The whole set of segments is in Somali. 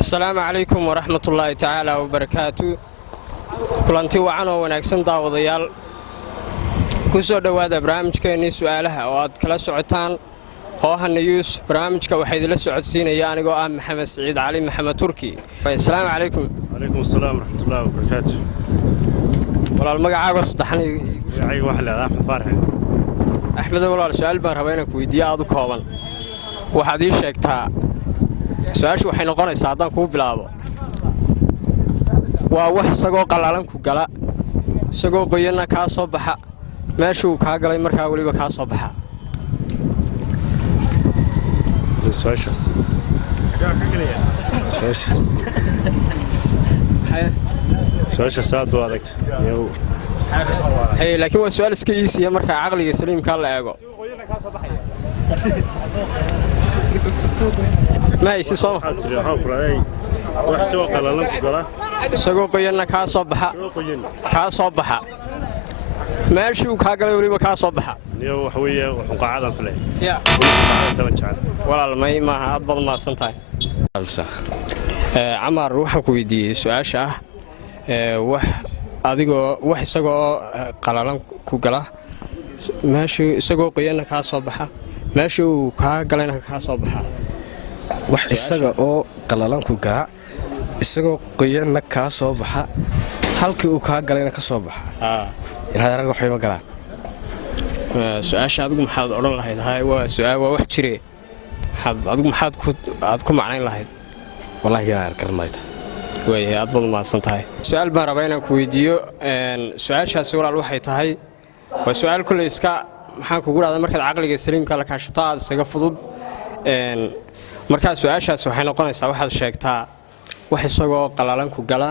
السلام عليكم ورحمة الله تعالى وبركاته. كلانتي وعنا ونكسن داوديال كسر دواد برامجكني سؤالها واد كلا سعتان هوها نيوز برامجك وحيد للسعود سينا يعني جو محمد سعيد علي محمد تركي. السلام عليكم. وعليكم السلام ورحمة الله وبركاته. والله المقعد صدحني. عيق واحد أحمد فارح. أحمد والله السؤال برهبينك ويدي أضو كومن. وحدي شكتها. سؤال شو حين قرن استعدان كوب بلابو. وواحد سجوا قلالن كجلا. سجوا قيلنا كاصبح. ما شو كاجلا يمرك أولي بكاصبح. سؤال شخص. سؤال شخص هذا وادكت. هي لكن هو سؤال سكيسي يمرك عقلي سليم كلا يجوا. ما يصير صوم. wax soo qalalan ku gala isagoo qoyana ka soo baxa meeshuu ka galay waliba ka soo baxa iyo wax weeye wuxuu qaadan filay taban jacel walaal ma aad badan ma santahay Amar waxaan ku weydiiyay su'aasha wax adigoo wax isagoo qalalan ku gala meeshuu isagoo qoyana ka soo baxa meeshuu ka galayna ka soo baxa wax isaga oo qalalan ku gaa isagoo qoyana ka soo baxa halkii uu ka galayna ka soo baxa inaad arag waxay ma galaan su'aasha adigu maxaad oran lahayd hay waa su'aal waa wax jire adigu maxaad ku macnayn lahayd wallahi yaa karmayda way aad badan ma santahay su'aal baan rabaa inaan ku weydiiyo su'aashaasi walaal waxay tahay waa su'aal kulli iska maxaan kugu raadin markaad aqliga saliimka la kaashato aad isaga fudud marka su'aashaas waxay noqonaysaa waxaad sheegtaa wax isagoo qalalan ku gala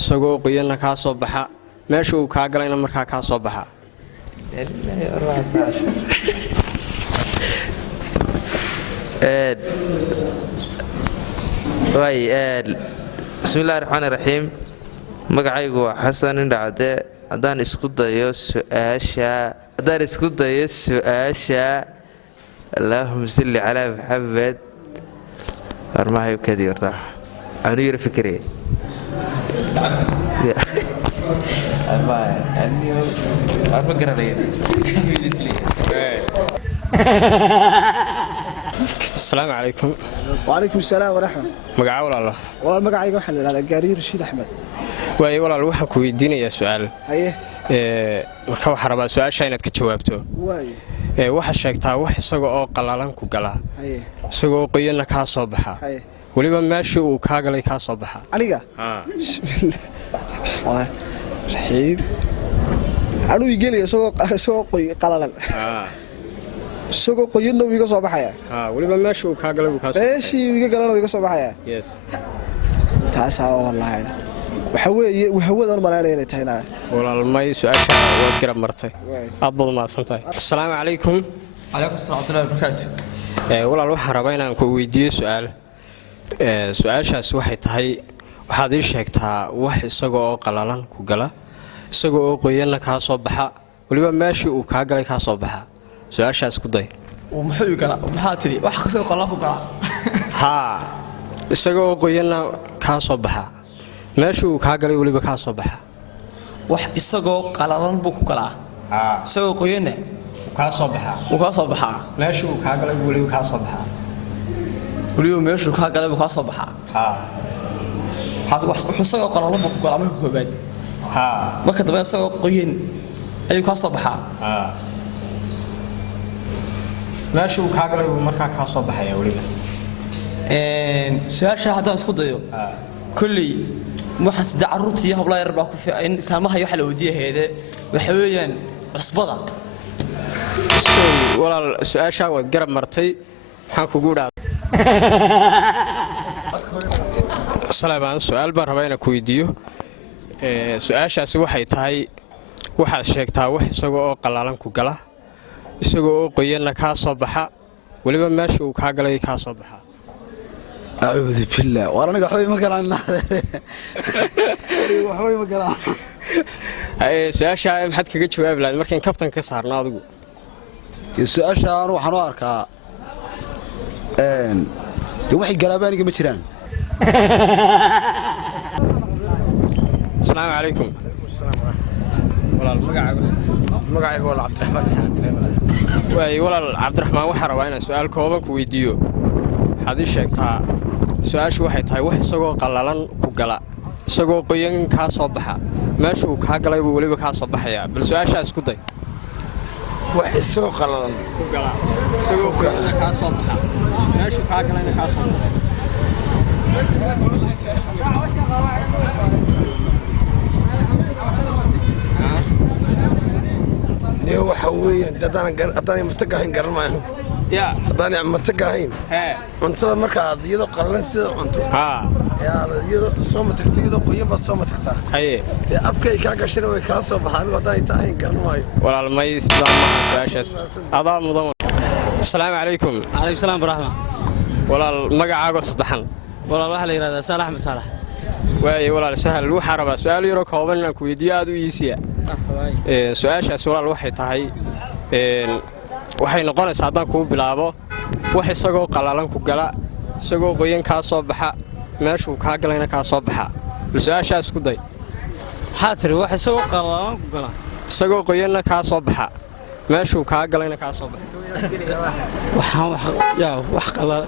isagoo qoyana ka soo baxa meesha uu ka galayna markaa ka soo baxa بسم الله الرحمن الرحيم magacaygu waa xasan indhacde hadaan isku dayo su'aasha اللهم صل على محمد أرماه كذي أرتاح أنا يرى فكري أفكر عليه السلام عليكم وعليكم السلام ورحمة مقعد الله والله مقعد وحل هذا قاري رشيد أحمد واي والله waxaan ku weydiinayaa su'aal haye marka waxa rabaa su'aasha inaad ka jawaabto waay waxa sheegtaa wax isaga oo qalalan ku gala haye isagoo qoyana ka soo baxa haye waliba meeshii uu ka galay ka soo baxa aniga bismillah raxiib anu igeliyo isagoo qoy qalalan isagoo qoyana uu iga soo baxaya waliba meeshii uu ka galay uu ka soo meeshii uu iga galay uu iga soo baxaya yes taas wallahi waxa weeye hawadan malaynay inay tahayna walaal may su'aasha waad garab martay aad badan ma santahay assalaamu calaykum calaykum salaam wa barakatuh walaal waxaan rabaa inaan ku weydiiyo su'aashaas waxay tahay waxaad ii sheegtaa wax isaga oo qalalan ku gala isaga oo qoyana ka soo baxa waliba meeshii uu ka galay ka soo baxa su'aashaas ku day muxuu gala maxaa tiri wax kasoo qalalan ku gala isaga oo qoyana ka soo baxa meeshii uu ka galay waliba ka soo baxa wax isagoo qalalan buu ku galaa isagoo qoyana ka soo baxa meeshii uu ka galay waliba ka soo baxa waliba meeshii ka galay buu ka soo baxa wax isagoo qalalan buu ku galaa marka koobaad marka dambe isagoo qoyan ayuu ka soo baxa meeshii uu ka galay markaa ka soo baxaya waliba su'aasha haddaan isku dayo kulli waxa sida carruurtii habla yar baa ku fiican saamaha waxa la wadiyaheede waxa weeyaan cusbada walaal su'aasha waad garab martay waxaan kugu dhaaday salaam su'aal baan rabaa inaan ku weydiiyo su'aashaasi waxay tahay waxaad sheegtaa wax isagoo oo qalalan ku gala isagoo oo qoyana ka soo baxa waliba meeshii uu ka galay ka soo baxa أعوذ بالله وأنا قحوي مكان قحوي مكان سؤال محد كجت شوية بلاد مركين كفتن كسر ناضجو سؤال أنا وحنا أركا دي waxay galaabaaniga ma jiraan السلام عليكم. walaal magacaygu waa Cabdiraxmaan waay walaal Cabdiraxmaan waxaan rabaa inaan su'aal kooban ku weydiiyo waxaad ii sheegtaa su'aashu waxay tahay wax isagoo qallalan ku gala isagoo qoyan ka soo baxa meesha uu ka galay buu waliba ka soo baxaya bal su'aasha isku day wax isagoo qallalan ku gala isagoo qoyan ka soo baxa meesha ka galayna ka soo baxa niyo waxa weeyaan haddaan matagahayn garan maayo haddaan matagahayn cuntada marka aad iyadoo qallalan sida cunto iyadoo soo matagto iyadoo qoyan baad soo matagtaa dee abkay kaa gashana way kaa soo baxaan haddaan ay tahayn garan maayo walaal may sidaan maaha su'aashaas adaa mudan asalaamu calaykum calaykum salaam baraxma walaal magacaago saddexan walaal waxaa la yidhahdaa saalax axmed saalax waaye walaal sahal waxaan rabaa su'aal yaroo kooban inaan ku weydiiyo aad u iisiya su'aashaas walaal waxay tahay waxay noqonaysaa haddaan kuu bilaabo wax isagoo qallalan ku gala isagoo qoyan kaa soo baxa meeshuu kaa galayna kaa soo baxa bal su'aashaas isku day maxaa tiri wax isagoo qallalan ku gala isagoo qoyanna kaa soo baxa meeshuu kaa galayna kaa soo baxa wax qallalan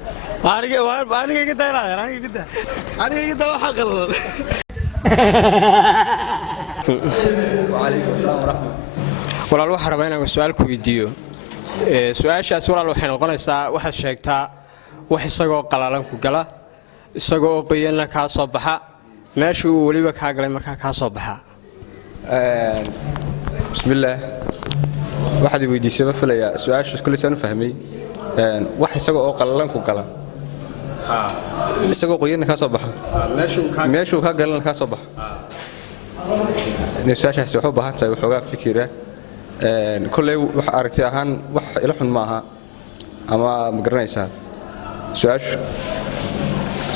aniga iga daa waxa qallalan walaal waxaan rabaa inaan su'aal ku weydiiyo su'aashaas walaal waxay noqonaysaa waxaad sheegtaa wax isagoo qallalan ku gala isagoo qoyanna kaa soo baxa meesha uu weliba kaa galay markaa kaa soo baxa bismillaah waxaad weydiisay ma filayaa su'aashaas kulli saan fahmay wax isagoo oo qallalan ku gala isagoo qoyanna kaa soo baxa meeshuu kaa galayna kaa soo baxa su'aashaasi waxay u baahan tahay waxoogaa fikira kolley wax aragti ahaan wax ila xun maaha ama ma garanaysaa su'aashu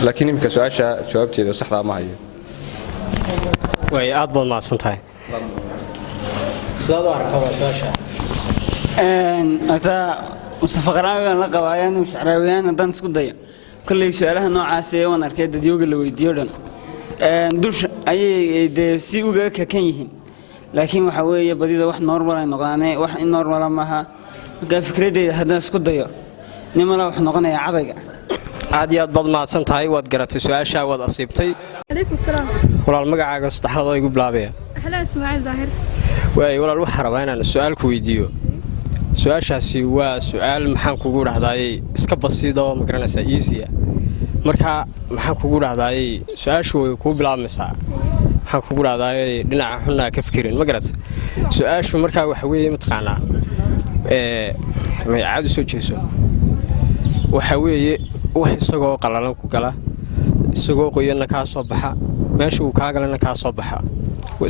laakiin imika su'aasha jawaabteeda saxda ma hayo way aad baad mahadsan tahay sidaad u aragtaa su'aasha ata mustafa qaraawi baan la qabaayaan shacraawiyaan haddaan isku dayo kolley su'aalaha noocaas ee waan arkay dadyooga la weydiiyo dhan dusha ayay dee si uga kakan yihiin laakiin waxa weeye badida wax normal ay noqdaane wax in normal maaha marka fikradeyda haddaan isku dayo nimala wax noqonaya cadayga aad iyo aad baad mahadsan tahay waad garatay su'aasha waad asiibtay calaykum salaam walaal magacaaga saddexaad oo igu bilaabaya axlaa ismaaciil daahir waay walaal waxaan rabaa inaan su'aal ku weydiiyo su'aashaasi waa su'aal maxaan kugu dhahdaayey iska basiida oo ma garanaysaa easya marka maxaan kugu dhahdaayey su'aashu way kuu bilaabmaysaa maxaan kugu dhahdaayey dhinaca xunnaa ka fikirin ma garat su'aashu markaa waxa weeye mataqaanaa magacaad u soo jeeso waxa weeye wax isagoo qallalan ku gala isagoo qoyanna kaa soo baxa meesha uu kaa galayna kaa soo baxa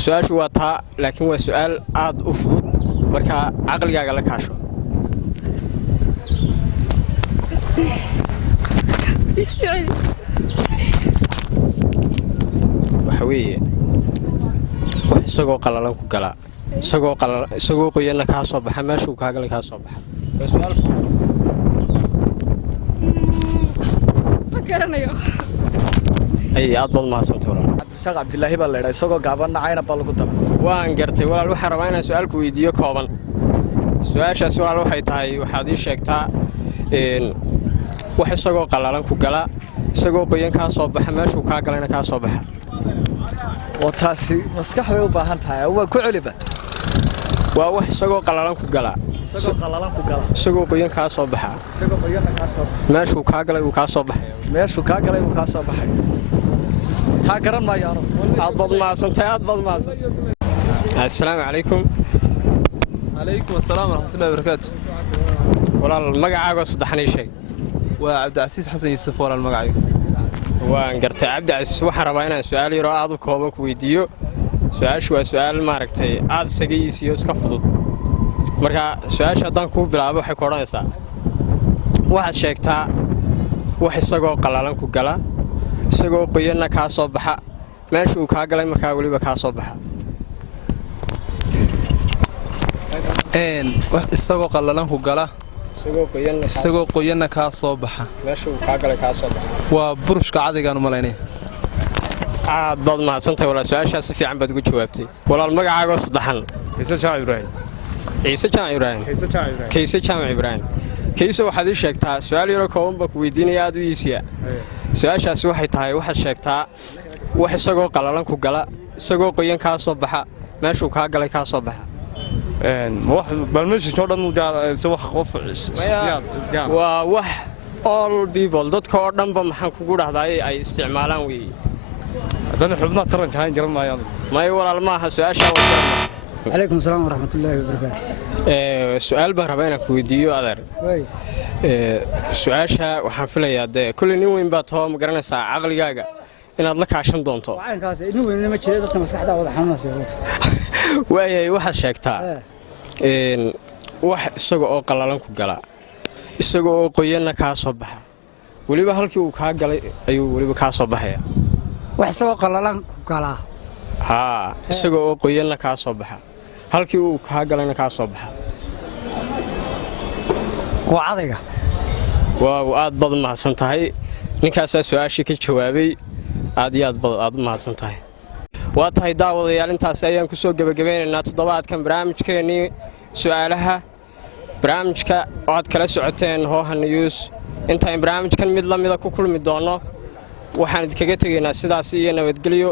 su'aashu waa taa laakiin waa su'aal aad u fudud marka caqligaaga la kaasho waxa weeye wax isagoo qallalan ku gala isagoo qoyanna kaa soo baxa meesha uu kaa galay kaa soo baxa waa su'aal ma garanayo ay aad baad mahadsantay walaal cabdirasaaq cabdilaahi baa leeyahay isagoo gaaban nacayna baa lagu dara waan gartay walaal waxaan rabaa inaan su'aal ku weydiiyo kooban su'aashaas walaal waxay tahay waxaad ii sheegtaa wax isagoo qallalan ku gala isagoo qoyan kaa soo baxa meeshuu kaa galayna kaa soo baxa oo taasi maskax bay u baahan tahay waa ku celiba waa wax isagoo qallalan ku gala isagoo qoyan kaa soo baxa meeshuu kaa galay uu kaa soo baxay taa garan maayo aad baad mahadsantahay assalaamu calaykum calaykum assalaam waraxmatullahi wabarakaatu walaal magacaagoo saddexan ii sheeg waa cabdicasiis xasan yuusuf walaal magacaygu waan gartay cabdicasiis waxaan rabaa inaan su'aal yaroo aad u kooban ku weydiiyo su'aashu waa su'aal maaragtay aad isaga iisiyo iska fudud marka su'aasha haddaan kuu bilaabo waxay ku odhanaysaa waxaad sheegtaa wax isagoo qallalan ku gala isagoo qoyanna kaa soo baxa meesha uu kaa galay markaa weliba kaa soo baxa wax isagoo qallalan ku gala isagoo qoyanna kaa soo baxa meesha uu kaa galay kaa soo baxa waa burushka cadaygaan u malaynaya aad baad mahadsantahay walaal su-aashaas si fiican baad ugu jawaabtay walaal magacaagoo saddexan ciise jaamac ibraahim ciise jaamac ibraahim kayse jaamac ibraahim kayse waxaad ii sheegtaa su-aal yaroo kooban baa ku weydiinaya aad u iisiya su-aashaasi waxay tahay waxaad sheegtaa wax isagoo qalalan ku gala isagoo qoyan kaa soo baxa meeshuu kaa galay kaa soo baxa waa wax all people dadka oo dhanba maxaan kugu dhahdaa ay isticmaalaan weeye haddana xubnaha taranka hayn garan maayaan may walaal maaha su-aashaa waa عليكم السلام ورحمة الله وبركاته. سؤال بهربا إنك وديو أدر. سؤالها وحنفلها ده كل نوع باتها مقارنة ساعة عقلي جاجا إن الله كعشان دونتو. وعين كاس نوع من المشي ده كنا مسحدا وضح حماس يا وهي واحد شاكتها. إن واحد سجوا قلالن كجلا. سجوا قينا كاسبها. ولي بهالكي وكاجلا أيوه ولي بكاسبها. واحد سجوا قلالن كجلا. ها سجوا قينا كاسبها. halkii uu ka galayna ka soo baxa waa adayga aad baad mahadsan tahay ninkaas su'aashii ka jawaabay aad iyo aad mahadsan tahay waa tahay daawadayaal intaas ayaan ku soo gabagabeynaa toddobaadkan barnaamijkeennii su'aalaha barnaamijka aad kala socoteen Hoohan News intaan barnaamijkan mid la mid ah ku kulmi doono waxaan idinkaga tegaynaa sidaas iyo nabadgelyo